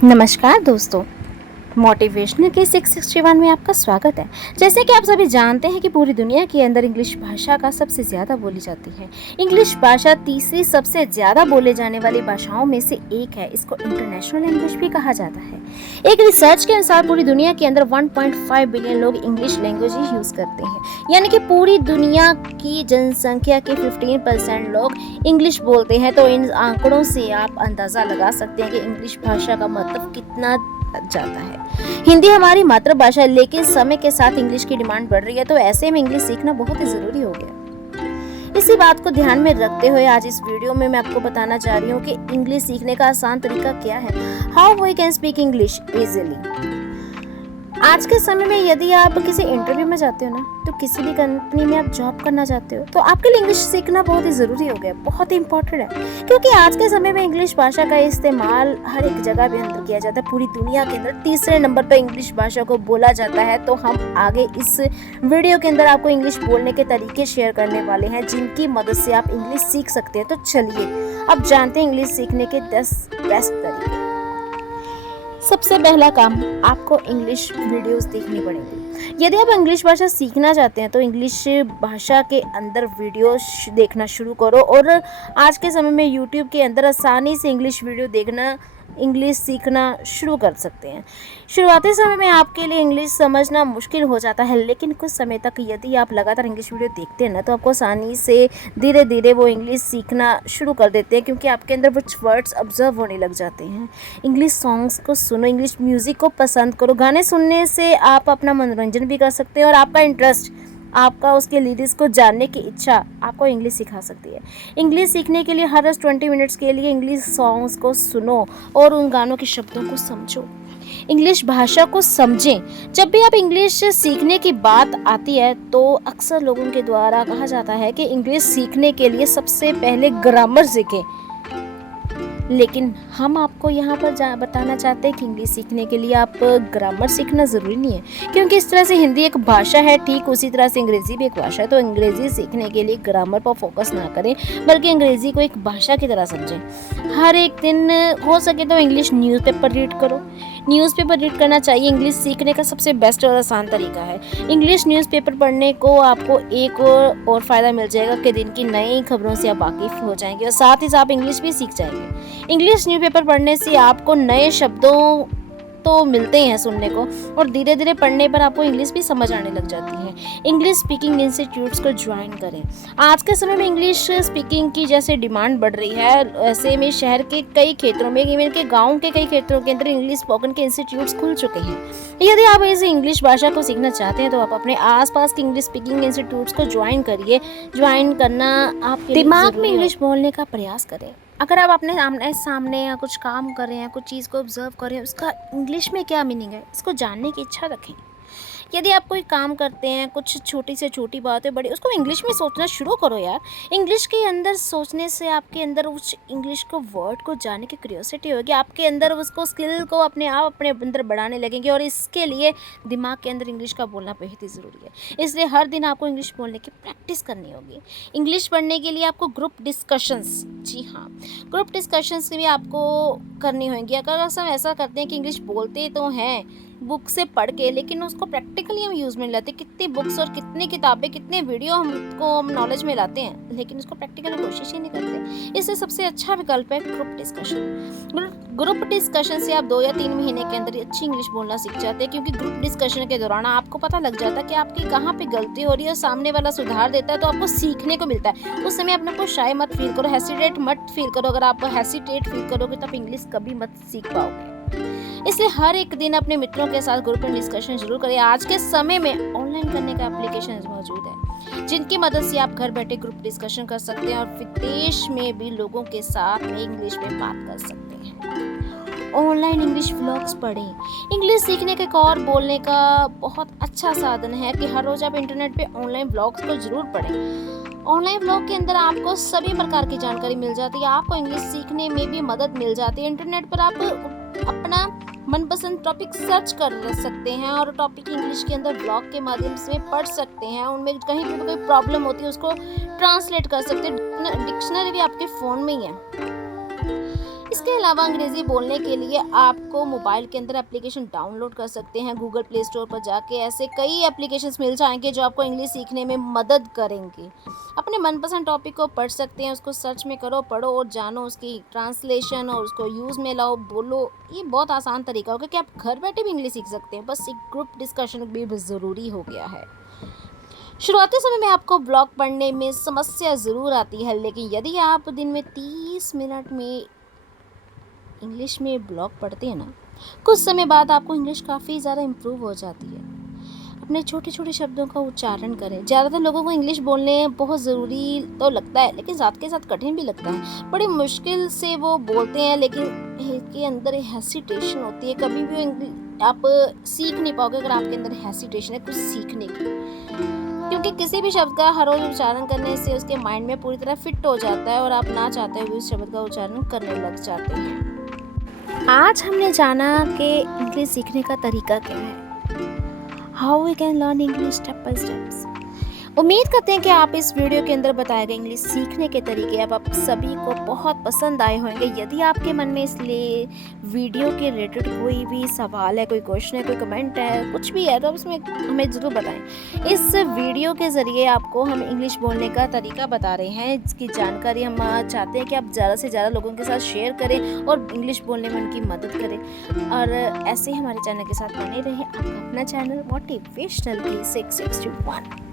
नमस्कार दोस्तों, मोटिवेशनल के 661 में आपका स्वागत है। जैसे कि आप सभी जानते हैं कि पूरी दुनिया के अंदर इंग्लिश भाषा का सबसे ज़्यादा बोली जाती है। इंग्लिश भाषा तीसरी सबसे ज़्यादा बोले जाने वाली भाषाओं में से एक है। इसको इंटरनेशनल लैंग्वेज भी कहा जाता है। एक रिसर्च के अनुसार पूरी दुनिया के अंदर 1.5 बिलियन लोग इंग्लिश लैंग्वेज ही यूज़ करते हैं, यानी कि पूरी दुनिया की जनसंख्या के 15% लोग इंग्लिश बोलते हैं। तो इन आंकड़ों से आप अंदाज़ा लगा सकते हैं कि इंग्लिश भाषा का मतलब कितना जाता है। हिंदी हमारी मातृभाषा है, लेकिन समय के साथ इंग्लिश की डिमांड बढ़ रही है, तो ऐसे में इंग्लिश सीखना बहुत ही जरूरी हो गया। इसी बात को ध्यान में रखते हुए आज इस वीडियो में मैं आपको बताना चाह रही हूँ कि इंग्लिश सीखने का आसान तरीका क्या है। How we can speak English easily. आज के समय में यदि आप किसी इंटरव्यू में जाते हो ना, तो किसी भी कंपनी में आप जॉब करना चाहते हो, तो आपके लिए इंग्लिश सीखना बहुत ही ज़रूरी हो गया, बहुत ही इंपॉर्टेंट है। क्योंकि आज के समय में इंग्लिश भाषा का इस्तेमाल हर एक जगह भी अंदर किया जाता है। पूरी दुनिया के अंदर तीसरे नंबर पर इंग्लिश भाषा को बोला जाता है। तो हम आगे इस वीडियो के अंदर आपको इंग्लिश बोलने के तरीके शेयर करने वाले हैं, जिनकी मदद से आप इंग्लिश सीख सकते हैं। तो चलिए अब जानते हैं इंग्लिश सीखने के 10 बेस्ट तरीके। सबसे पहला काम, आपको इंग्लिश वीडियोस देखनी पड़ेंगी। यदि आप इंग्लिश भाषा सीखना चाहते हैं तो इंग्लिश भाषा के अंदर वीडियोस देखना शुरू करो। और आज के समय में यूट्यूब के अंदर आसानी से इंग्लिश वीडियो देखना, इंग्लिश सीखना शुरू कर सकते हैं। शुरुआती समय में आपके लिए इंग्लिश समझना मुश्किल हो जाता है, लेकिन कुछ समय तक यदि आप लगातार इंग्लिश वीडियो देखते हैं ना, तो आपको आसानी से धीरे धीरे वो इंग्लिश सीखना शुरू कर देते हैं, क्योंकि आपके अंदर कुछ वर्ड्स ऑब्जर्व होने लग जाते हैं। इंग्लिश सॉन्ग्स को सुनो, इंग्लिश म्यूज़िक को पसंद करो। गाने सुनने से आप अपना मनोरंजन भी कर सकते हैं, और आपका इंटरेस्ट, आपका उसके लिरिक्स को जानने की इच्छा आपको इंग्लिश सिखा सकती है। इंग्लिश सीखने के लिए हर रोज़ 20 मिनट्स के लिए इंग्लिश सॉन्ग्स को सुनो और उन गानों के शब्दों को समझो, इंग्लिश भाषा को समझें। जब भी आप इंग्लिश सीखने की बात आती है, तो अक्सर लोगों के द्वारा कहा जाता है कि इंग्लिश सीखने के लिए सबसे पहले ग्रामर सीखें, लेकिन हम आपको यहाँ पर बताना चाहते हैं कि इंग्लिश सीखने के लिए आप ग्रामर सीखना ज़रूरी नहीं है। क्योंकि इस तरह से हिंदी एक भाषा है, ठीक उसी तरह से अंग्रेज़ी भी एक भाषा है। तो अंग्रेज़ी सीखने के लिए ग्रामर पर फोकस ना करें, बल्कि अंग्रेज़ी को एक भाषा की तरह समझें। हर एक दिन हो सके तो इंग्लिश न्यूज़पेपर रीड करो। न्यूज़पेपर रीड करना चाहिए, इंग्लिश सीखने का सबसे बेस्ट और आसान तरीका है। इंग्लिश न्यूज़पेपर पढ़ने को आपको एक और फ़ायदा मिल जाएगा कि दिन की नई खबरों से आप वाकिफ़ हो जाएंगे, और साथ ही साथ इंग्लिश भी सीख जाएंगे। इंग्लिश न्यूज़पेपर पढ़ने से आपको नए शब्दों तो मिलते हैं सुनने को, और धीरे धीरे पढ़ने पर आपको इंग्लिश भी समझ आने लग जाती है। इंग्लिश स्पीकिंग इंस्टीट्यूट्स को ज्वाइन करें। आज के समय में इंग्लिश स्पीकिंग की जैसे डिमांड बढ़ रही है, ऐसे में शहर के कई क्षेत्रों में, इवन के गांव के कई क्षेत्रों के अंदर इंग्लिश स्पोकन के इंस्टीट्यूट्स खुल चुके हैं। यदि आप इस इंग्लिश भाषा को सीखना चाहते हैं, तो आप अपने आसपास के इंग्लिश स्पीकिंग इंस्टीट्यूट्स को ज्वाइन करिए। ज्वाइन करना आपके दिमाग में इंग्लिश बोलने का प्रयास करें। अगर आप अपने आमने सामने या कुछ काम कर रहे हैं, कुछ चीज़ को ऑब्जर्व कर रहे हैं, उसका इंग्लिश में क्या मीनिंग है, इसको जानने की इच्छा रखें। यदि आप कोई काम करते हैं, कुछ छोटी से छोटी बात है बड़ी, उसको इंग्लिश में सोचना शुरू करो यार। इंग्लिश के अंदर सोचने से आपके अंदर उस इंग्लिश को वर्ड को जानने की क्यूरियोसिटी होगी, आपके अंदर उसको स्किल को अपने आप अपने अंदर बढ़ाने लगेंगे, और इसके लिए दिमाग के अंदर इंग्लिश का बोलना बेहद ही ज़रूरी है। इसलिए हर दिन आपको इंग्लिश बोलने की प्रैक्टिस करनी होगी। इंग्लिश पढ़ने के लिए आपको ग्रुप डिस्कशंस, जी हाँ, ग्रुप डिस्कशंस भी आपको करनी होंगी। अगर हम ऐसा करते हैं कि इंग्लिश बोलते तो हैं बुक से पढ़ के, लेकिन उसको प्रैक्टिकली हम यूज़ में लाते, कितनी बुक्स और कितनी किताबें, कितने वीडियो हम नॉलेज में लाते हैं, लेकिन उसको प्रैक्टिकली कोशिश ही नहीं करते। इससे सबसे अच्छा विकल्प है ग्रुप डिस्कशन। ग्रुप डिस्कशन से आप 2 या 3 महीने के अंदर अच्छी इंग्लिश बोलना सीख जाते हैं, क्योंकि ग्रुप डिस्कशन के दौरान आपको पता लग जाता है कि आपकी कहाँ पे गलती हो रही है, और सामने वाला सुधार देता है, तो आपको सीखने को मिलता है। उस समय अपने को शाय मत फील करो, हेसिटेट मत फील करो। अगर आप हेसिटेट फील करोगे तो आप इंग्लिश कभी मत सीख पाओगे। इसलिए हर एक दिन अपने मित्रों के साथ ग्रुप में डिस्कशन जरूर करें। आज के समय में ऑनलाइन करने का एप्लीकेशन मौजूद है, जिनकी मदद से आप घर बैठे ग्रुप डिस्कशन कर सकते हैं, और विदेश में भी लोगों के साथ में इंग्लिश में बात कर सकते हैं। ऑनलाइन इंग्लिश व्लॉग्स पढ़ें। इंग्लिश सीखने के और बोलने का बहुत अच्छा साधन है कि हर रोज़ आप इंटरनेट पे ऑनलाइन व्लॉग्स को ज़रूर पढ़ें। ऑनलाइन व्लॉग के अंदर आपको सभी प्रकार की जानकारी मिल जाती है, आपको इंग्लिश सीखने में भी मदद मिल जाती है। इंटरनेट पर आप अपना मनपसंद टॉपिक सर्च कर सकते हैं, और टॉपिक इंग्लिश के अंदर ब्लॉग के माध्यम से पढ़ सकते हैं। उनमें कहीं भी कोई प्रॉब्लम होती है उसको ट्रांसलेट कर सकते हैं। डिक्शनरी भी आपके फ़ोन में ही है। इसके अलावा अंग्रेज़ी बोलने के लिए आपको मोबाइल के अंदर एप्लीकेशन डाउनलोड कर सकते हैं। गूगल प्ले स्टोर पर जाके ऐसे कई एप्लीकेशंस मिल जाएँगे जो आपको इंग्लिश सीखने में मदद करेंगे। अपने मनपसंद टॉपिक को पढ़ सकते हैं, उसको सर्च में करो, पढ़ो और जानो उसकी ट्रांसलेशन और उसको यूज़ में लाओ, बोलो। ये बहुत आसान तरीका होगा कि आप घर बैठे भी इंग्लिश सीख सकते हैं। बस एक ग्रुप डिस्कशन भी ज़रूरी हो गया है। शुरुआती समय में आपको ब्लॉग पढ़ने में समस्या ज़रूर आती है, लेकिन यदि आप दिन में 30 मिनट में इंग्लिश में ब्लॉग पढ़ते हैं ना, कुछ समय बाद आपको इंग्लिश काफ़ी ज़्यादा इम्प्रूव हो जाती है। अपने छोटे-छोटे शब्दों का उच्चारण करें। ज़्यादातर लोगों को इंग्लिश बोलने बहुत ज़रूरी तो लगता है, लेकिन साथ के साथ कठिन भी लगता है। बड़ी मुश्किल से वो बोलते हैं, लेकिन इनके अंदर हेसिटेशन होती है। कभी भी आप सीख नहीं पाओगे अगर आपके अंदर हेसिटेशन है कुछ सीखने की। क्योंकि किसी भी शब्द का हर रोज़ उच्चारण करने से उसके माइंड में पूरी तरह फिट हो जाता है और आप ना चाहते हुए उस शब्द का उच्चारण करने लग जाते हैं। आज हमने जाना कि इंग्लिश सीखने का तरीका क्या है, how we can learn English step by steps. उम्मीद करते हैं कि आप इस वीडियो के अंदर बताए गए इंग्लिश सीखने के तरीके अब आप सभी को बहुत पसंद आए होंगे। यदि आपके मन में इसलिए वीडियो के रिलेटेड कोई भी सवाल है, कोई क्वेश्चन है, कोई कमेंट है, कुछ भी है, तो आप इसमें हमें ज़रूर बताएं। इस वीडियो के ज़रिए आपको हम इंग्लिश बोलने का तरीका बता रहे हैं, इसकी जानकारी हम चाहते हैं कि आप ज़्यादा से ज़्यादा लोगों के साथ शेयर करें और इंग्लिश बोलने में उनकी मदद करें। और ऐसे ही हमारे चैनल के साथ बने रहें। आपका अपना चैनल मोटिवेशनल की 661।